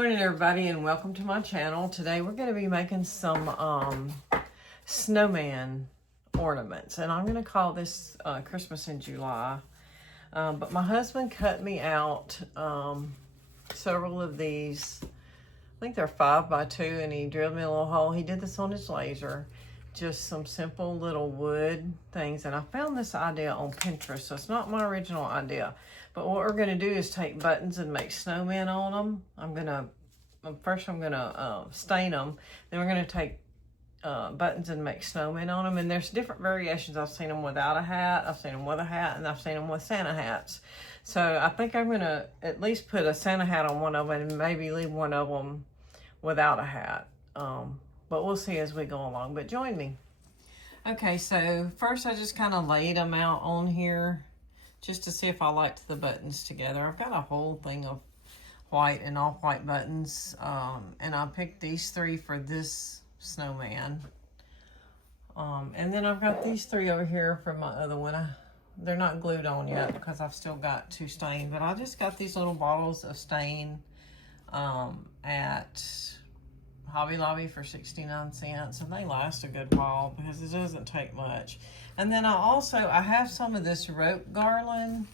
morning, everybody, and welcome to my channel. Today we're going to be making some snowman ornaments, and I'm going to call this Christmas in July. But my husband cut me out several of these. I think they're 5x2, and he drilled me a little hole. He did this on his laser. Just some simple little wood things, and I found this idea on Pinterest, so it's not my original idea. But what we're going to do is take buttons and make snowmen on them. First I'm going to stain them. Then we're going to take buttons and make snowmen on them. And there's different variations. I've seen them without a hat, I've seen them with a hat, and I've seen them with Santa hats. So I think I'm going to at least put a Santa hat on one of them and maybe leave one of them without a hat. But we'll see as we go along. But join me. Okay, so first I just kind of laid them out on here just to see if I liked the buttons together. I've got a whole thing of white and off-white buttons, and I picked these three for this snowman. And then I've got these three over here for my other one. They're not glued on yet because I've still got to stain, but I just got these little bottles of stain at Hobby Lobby for 69 cents, and they last a good while because it doesn't take much. And then I have some of this rope garland,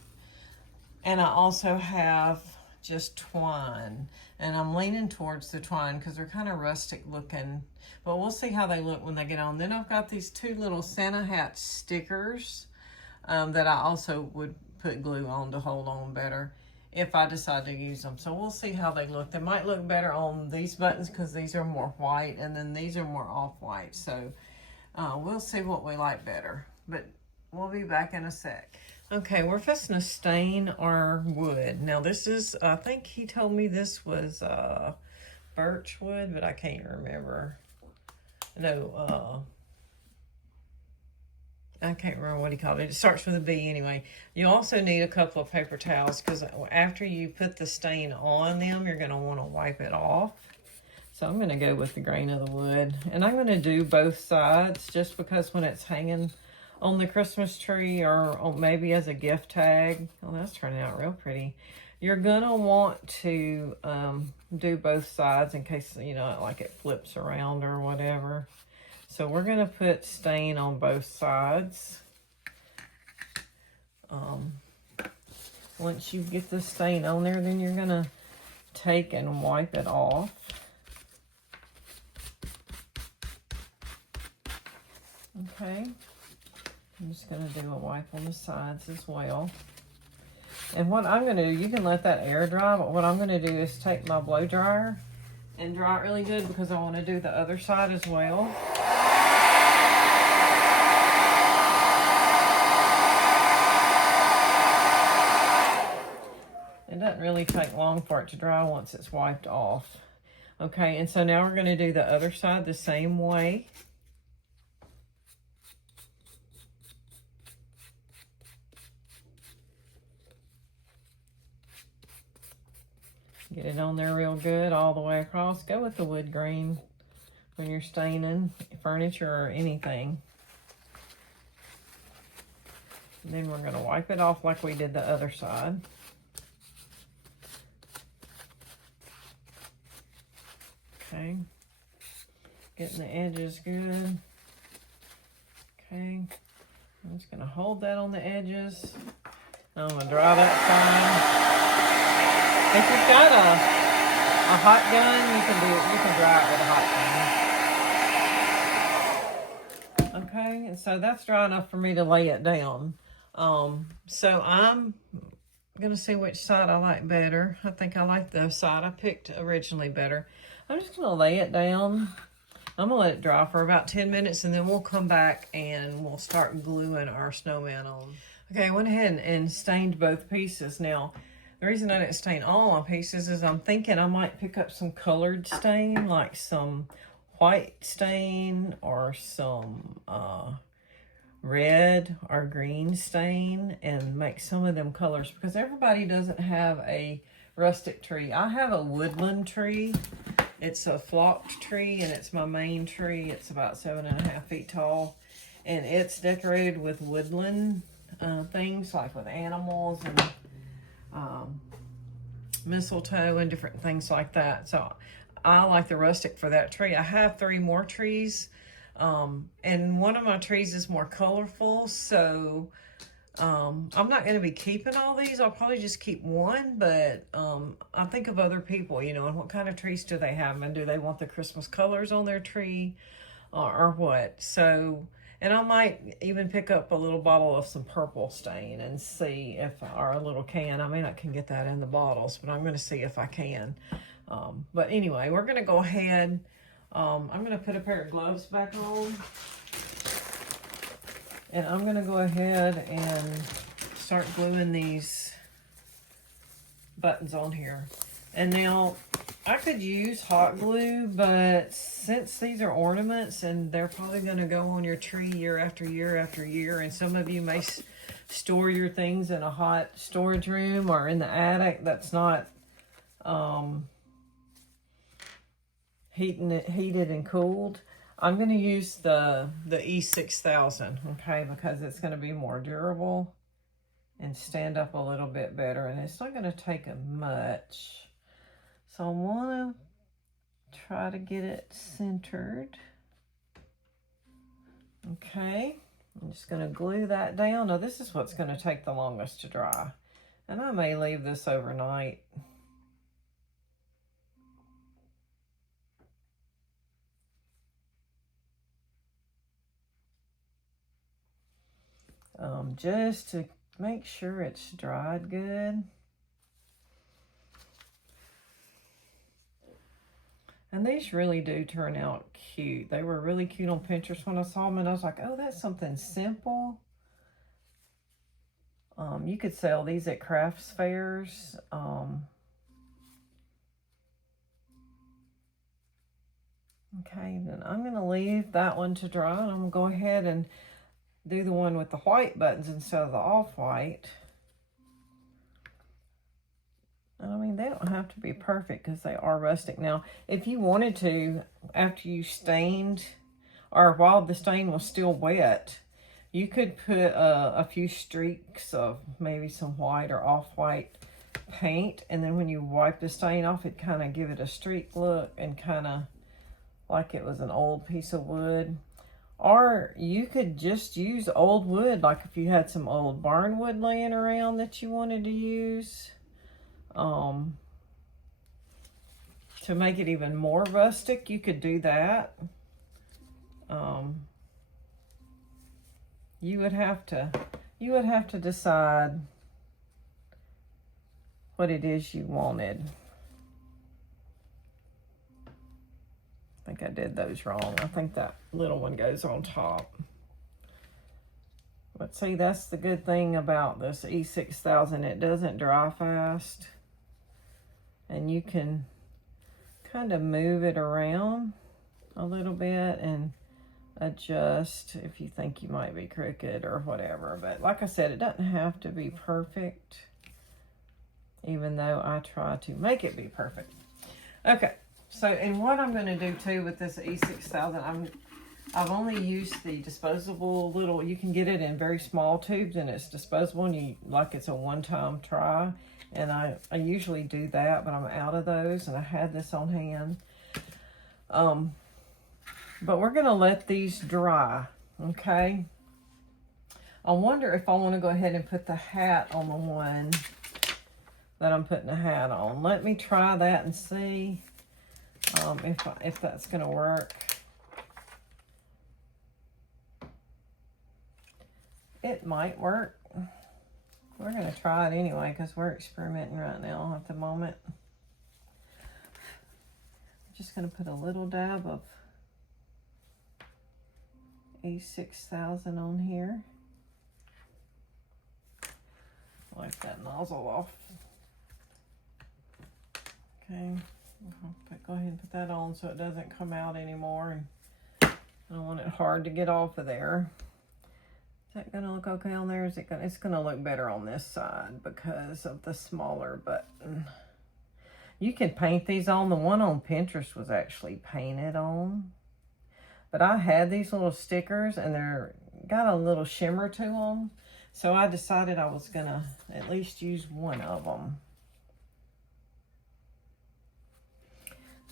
and I also have just twine, and I'm leaning towards the twine because they're kind of rustic looking, but we'll see how they look when they get on. Then I've got these two little Santa hat stickers that I also would put glue on to hold on better if I decide to use them. So we'll see how they look. They might look better on these buttons because these are more white, and then these are more off-white. So we'll see what we like better, but we'll be back in a sec. Okay, we're fixing to stain our wood. Now this is, I think he told me this was birch wood, but I can't remember. No, I can't remember what he called it. It starts with a B anyway. You also need a couple of paper towels because after you put the stain on them, you're going to want to wipe it off. So I'm going to go with the grain of the wood. And I'm going to do both sides just because when it's hanging on the Christmas tree or maybe as a gift tag. Oh, that's turning out real pretty. You're going to want to do both sides in case, you know, like it flips around or whatever. So we're going to put stain on both sides. Once you get the stain on there, then you're going to take and wipe it off. Okay. I'm just going to do a wipe on the sides as well. And what I'm going to do, you can let that air dry, but what I'm going to do is take my blow dryer and dry it really good because I want to do the other side as well. It doesn't really take long for it to dry once it's wiped off. Okay, and so now we're going to do the other side the same way. Get it on there real good all the way across. Go with the wood grain when you're staining furniture or anything. And then we're going to wipe it off like we did the other side. Okay. Getting the edges good. Okay. I'm just going to hold that on the edges. I'm going to dry that fine. If you've got a hot gun, you can dry it with a hot gun. Okay, and so that's dry enough for me to lay it down. So I'm gonna see which side I like better. I think I like the side I picked originally better. I'm just gonna lay it down. I'm gonna let it dry for about 10 minutes, and then we'll come back and we'll start gluing our snowman on. Okay, I went ahead and stained both pieces. Now, the reason I didn't stain all my pieces is I'm thinking I might pick up some colored stain, like some white stain or some red or green stain, and make some of them colors because everybody doesn't have a rustic tree. I have a woodland tree. It's a flocked tree, and it's my main tree. It's about 7.5 feet tall, and it's decorated with woodland things, like with animals and mistletoe and different things like that. So I like the rustic for that tree. I have 3 more trees, and one of my trees is more colorful, so I'm not going to be keeping all these. I'll probably just keep one, but I think of other people, you know, and what kind of trees do they have, and do they want the Christmas colors on their tree or what? So, and I might even pick up a little bottle of some purple stain and see if, or a little can. I mean, I can get that in the bottles, but I'm going to see if I can. But anyway, we're going to go ahead. I'm going to put a pair of gloves back on. And I'm going to go ahead and start gluing these buttons on here. And now, I could use hot glue, but since these are ornaments and they're probably going to go on your tree year after year after year, and some of you may store your things in a hot storage room or in the attic that's not heated and cooled, I'm going to use the E6000, okay, because it's going to be more durable and stand up a little bit better, and it's not going to take much. So I want to try to get it centered. Okay, I'm just going to glue that down. Now this is what's going to take the longest to dry, and I may leave this overnight. Just to make sure it's dried good. And these really do turn out cute. They were really cute on Pinterest when I saw them, and I was like, oh, that's something simple. You could sell these at crafts fairs. Okay, then I'm going to leave that one to dry, and I'm going to go ahead and do the one with the white buttons instead of the off-white. And I mean, they don't have to be perfect because they are rustic. Now, if you wanted to, after you stained, or while the stain was still wet, you could put a few streaks of maybe some white or off-white paint, and then when you wipe the stain off, it kind of give it a streak look and kind of like it was an old piece of wood. Or you could just use old wood, like if you had some old barn wood laying around that you wanted to use, to make it even more rustic. You could do that. You would have to decide what it is you wanted. I think I did those wrong. I think that little one goes on top. But see, that's the good thing about this E6000. It doesn't dry fast. And you can kind of move it around a little bit and adjust if you think you might be crooked or whatever. But like I said, it doesn't have to be perfect, even though I try to make it be perfect. Okay. So, and what I'm going to do too with this E6000, I've only used the disposable little, you can get it in very small tubes and it's disposable, and like it's a one-time try. And I usually do that, but I'm out of those, and I had this on hand. But we're going to let these dry, okay? I wonder if I want to go ahead and put the hat on the one that I'm putting a hat on. Let me try that and see if that's going to work. It might work. We're going to try it anyway because we're experimenting right now at the moment. I'm just going to put a little dab of E6000 on here. Wipe that nozzle off. Okay. Go ahead and put that on so it doesn't come out anymore. And I don't want it hard to get off of there. Is that going to look okay on there? Is it going? It's going to look better on this side because of the smaller button. You can paint these on. The one on Pinterest was actually painted on. But I had these little stickers and they're got a little shimmer to them. So I decided I was going to at least use one of them.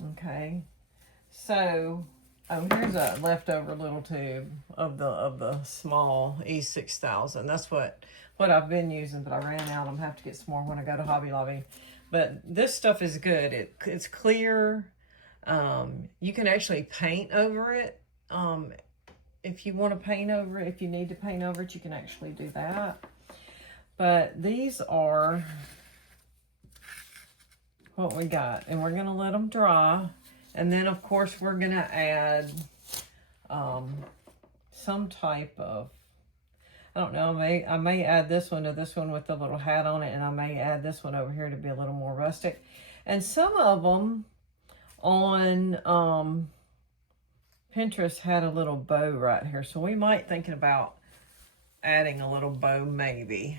Okay. So, oh, here's a leftover little tube of the small E6000. That's what I've been using, but I ran out. I'm gonna have to get some more when I go to Hobby Lobby. But this stuff is good. It's clear. You can actually paint over it. If you want to paint over it, if you need to paint over it, you can actually do that. But these are what we got, and we're gonna let them dry. And then, of course, we're going to add some type of, I don't know, I may add this one to this one with the little hat on it, and I may add this one over here to be a little more rustic. And some of them on Pinterest had a little bow right here, so we might thinking about adding a little bow maybe.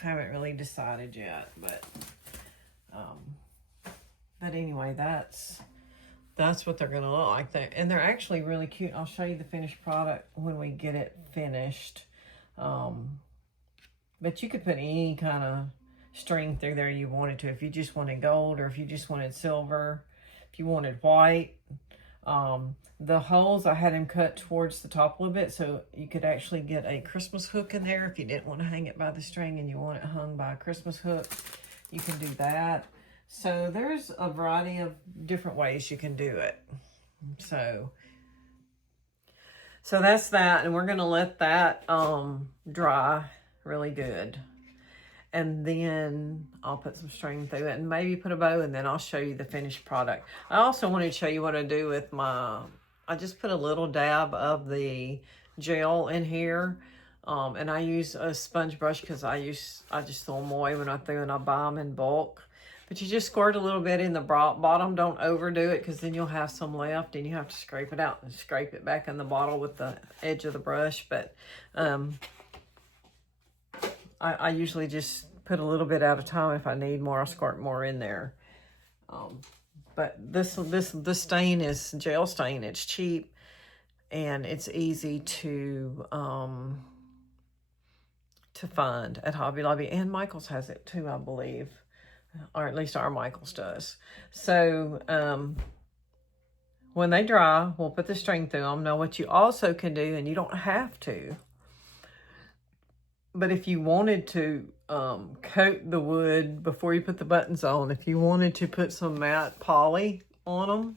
Haven't really decided yet, but anyway, that's what they're going to look like. And they're actually really cute. I'll show you the finished product when we get it finished. But you could put any kind of string through there you wanted to. If you just wanted gold, or if you just wanted silver, if you wanted white. The holes, I had them cut towards the top a little bit, so you could actually get a Christmas hook in there. If you didn't want to hang it by the string and you want it hung by a Christmas hook, you can do that. So there's a variety of different ways you can do it. So that's that, and we're going to let that dry really good. And then I'll put some string through it and maybe put a bow, and then I'll show you the finished product. I also wanted to show you what I do with I just put a little dab of the gel in here. And I use a sponge brush because I just throw them away when I buy them in bulk. But you just squirt a little bit in the bottom. Don't overdo it, because then you'll have some left and you have to scrape it out and scrape it back in the bottle with the edge of the brush. But I usually just put a little bit at a time. If I need more, I'll squirt more in there. But this stain is gel stain. It's cheap and it's easy to find at Hobby Lobby, and Michael's has it too, I believe. Or at least our Michael's does. So when they dry, we'll put the string through them. Now, what you also can do, and you don't have to, but if you wanted to coat the wood before you put the buttons on, if you wanted to put some matte poly on them,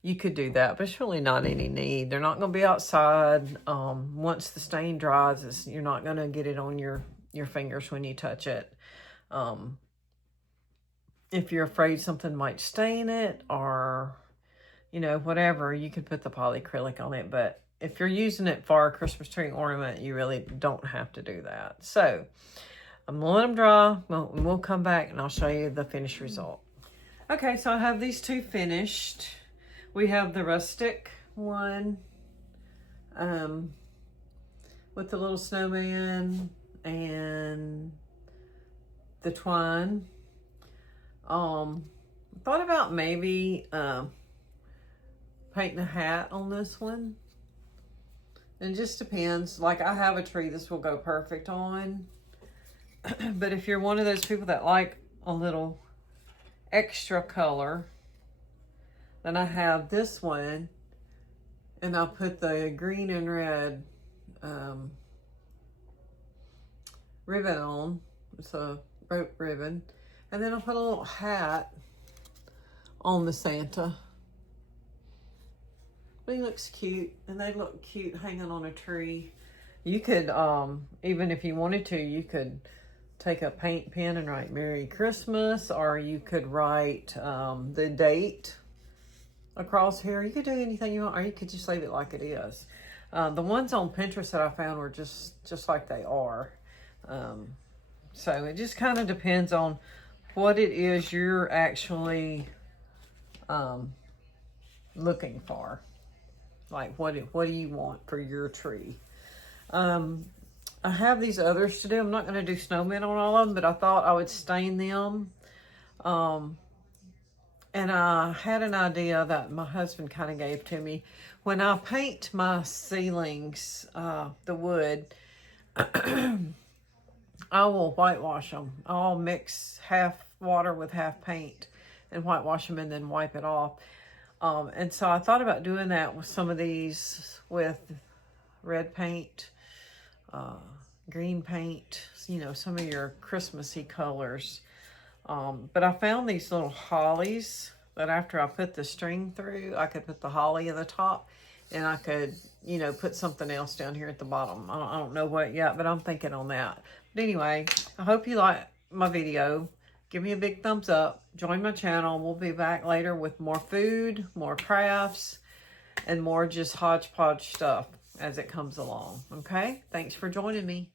you could do that, but it's really not any need. They're not going to be outside. Once the stain dries, you're not going to get it on your fingers when you touch it. If you're afraid something might stain it, or, you know, whatever, you could put the polyacrylic on it. But if you're using it for a Christmas tree ornament, you really don't have to do that. So I'm going to let them dry. We'll come back and I'll show you the finished result. Okay, so I have these two finished. We have the rustic one with the little snowman and the twine. Thought about maybe painting a hat on this one. It just depends. Like, I have a tree this will go perfect on. But if you're one of those people that like a little extra color, then I have this one, and I'll put the green and red ribbon on. It's a rope ribbon. And then I'll put a little hat on the Santa. But he looks cute, and they look cute hanging on a tree. You could, even if you wanted to, you could take a paint pen and write Merry Christmas, or you could write the date across here. You could do anything you want, or you could just leave it like it is. The ones on Pinterest that I found were just like they are. So it just kind of depends on what it is you're actually looking for. Like, what do you want for your tree? I have these others to do. I'm not going to do snowmen on all of them, but I thought I would stain them. And I had an idea that my husband kind of gave to me. When I paint my ceilings, the wood, I will whitewash them. I'll mix half water with half paint and whitewash them and then wipe it off. And so I thought about doing that with some of these with red paint, green paint, you know, some of your Christmassy colors. But I found these little hollies that after I put the string through, I could put the holly at the top, and I could, you know, put something else down here at the bottom. I don't know what yet, but I'm thinking on that. But anyway, I hope you like my video. Give me a big thumbs up. Join my channel. We'll be back later with more food, more crafts, and more just hodgepodge stuff as it comes along. Okay? Thanks for joining me.